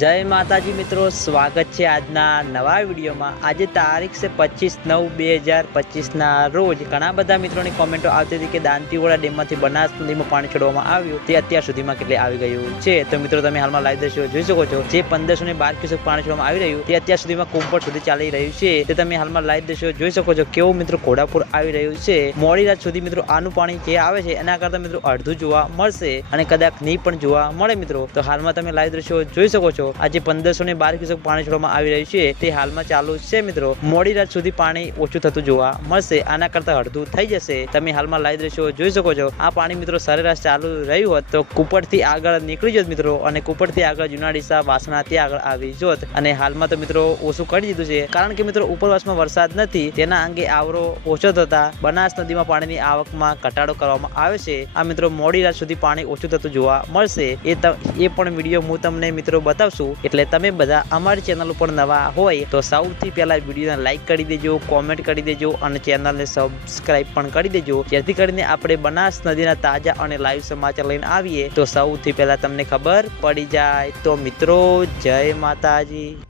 જય માતાજી મિત્રો, સ્વાગત છે આજના નવા વિડીયોમાં. આજે તારીખ છે પચીસ નવ બે હજાર પચીસના રોજ ઘણા બધા મિત્રોની કોમેન્ટો આવતી હતી કે દાંતીવાડા ડેમમાંથી બનાસ નદીમાં પાણી છોડવામાં આવ્યું. તે અત્યાર સુધીમાં કેટલે આવી ગયું છે. તો મિત્રો, તમે હાલમાં લાઈવ દ્રશ્યો જોઈ શકો છો. જે પંદરસો ને બાર ક્યુસેક પાણી છોડવામાં આવી રહ્યું, તે અત્યાર સુધીમાં કુંપટ સુધી ચાલી રહ્યું છે. તે તમે હાલમાં લાઈવ દ્રશ્યો જોઈ શકો છો કેવું મિત્રો ઘોડાપુર આવી રહ્યું છે. મોડી રાત સુધી મિત્રો આનું પાણી જે આવે છે, એના કરતા મિત્રો અડધું જોવા મળશે અને કદાચ નહીં પણ જોવા મળે મિત્રો. તો હાલમાં તમે લાઈવ દ્રશ્યો જોઈ શકો છો. આજે પંદરસો ને બાર ક્યુસેક પાણી છોડવામાં આવી રહ્યું છે. તે હાલમાં ચાલુ છે મિત્રો. મોડી રાત સુધી પાણી ઓછું થતું જોવા મળશે. આના કરતા અડધું થઈ જશે. તમે હાલમાં લાઈવ દ્રશ્યો જોઈ શકો છો. આ પાણી મિત્રો સરેરાશ ચાલુ રહ્યું હોત તો કુપડથી આગળ નીકળી જોત મિત્રો. અને કુપડથી આગળ જુનાડીસા વાસણા ત્યાં આગળ આવી જોત. અને હાલમાં તો મિત્રો ઓછું કરી દીધું છે. કારણ કે મિત્રો ઉપરવાસમાં વરસાદ નથી. તેના અંગે આવરો ઓછો થતા બનાસ નદીમાં પાણીની આવકમાં ઘટાડો કરવામાં આવે છે. આ મિત્રો મોડી રાત સુધી પાણી ઓછું થતું જોવા મળશે. એ એ પણ વીડિયો હું તમને મિત્રો બતાવશું. એટલે તમે બધા અમારી ચેનલ ઉપર નવા હોય તો સૌથી પહેલાં વિડીયોને લાઇક કરી દેજો કોમેન્ટ કરી દેજો અને ચેનલને સબસ્ક્રાઇબ પણ કરી દેજો. જેથી કરીને આપણે બનાસ નદીના તાજા અને લાઈવ સમાચાર લઈને આવીએ તો સૌથી પહેલાં તમને ખબર પડી જાય. તો મિત્રો, જય માતાજી.